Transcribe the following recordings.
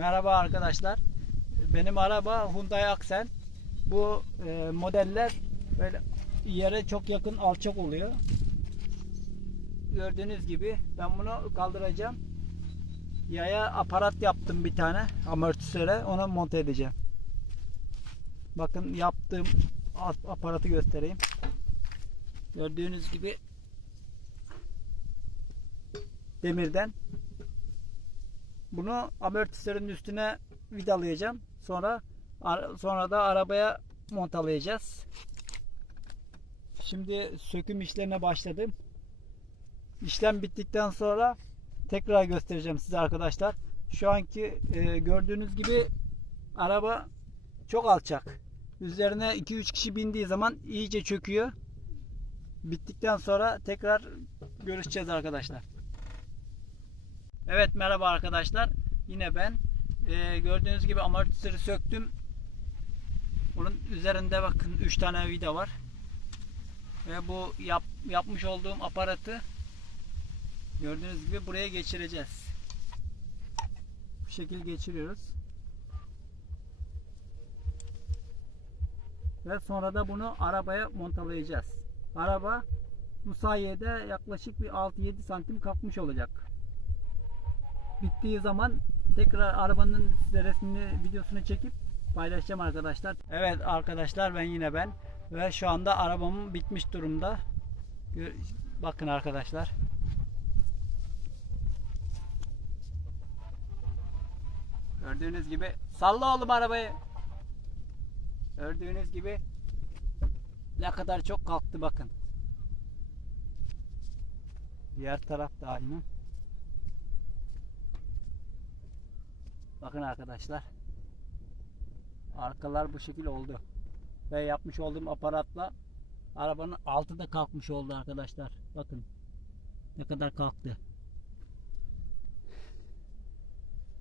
Merhaba arkadaşlar. Benim araba Hyundai Accent. Bu e, modeller böyle yere çok yakın alçak oluyor. Gördüğünüz gibi ben bunu kaldıracağım. Yaya aparat yaptım bir tane amortisöre ona monte edeceğim. Bakın yaptığım ap- aparatı göstereyim. Gördüğünüz gibi demirden bunu amortisörün üstüne vidalayacağım. Sonra sonra da arabaya montalayacağız. Şimdi söküm işlerine başladım. İşlem bittikten sonra tekrar göstereceğim size arkadaşlar. Şu anki e, gördüğünüz gibi araba çok alçak. Üzerine 2-3 kişi bindiği zaman iyice çöküyor. Bittikten sonra tekrar görüşeceğiz arkadaşlar. Evet merhaba arkadaşlar. Yine ben. Ee, gördüğünüz gibi amortisörü söktüm. Bunun üzerinde bakın 3 tane vida var. Ve bu yap, yapmış olduğum aparatı gördüğünüz gibi buraya geçireceğiz. Bu şekil geçiriyoruz. Ve sonra da bunu arabaya montalayacağız. Araba bu sayede yaklaşık bir 6-7 santim kalkmış olacak bittiği zaman tekrar arabanın size resmini videosunu çekip paylaşacağım arkadaşlar. Evet arkadaşlar ben yine ben ve şu anda arabamın bitmiş durumda. Bakın arkadaşlar. Gördüğünüz gibi salla oğlum arabayı. Gördüğünüz gibi ne kadar çok kalktı bakın. Diğer taraf da aynı. Bakın arkadaşlar. Arkalar bu şekil oldu. Ve yapmış olduğum aparatla arabanın altı da kalkmış oldu arkadaşlar. Bakın. Ne kadar kalktı.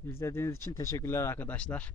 İzlediğiniz için teşekkürler arkadaşlar.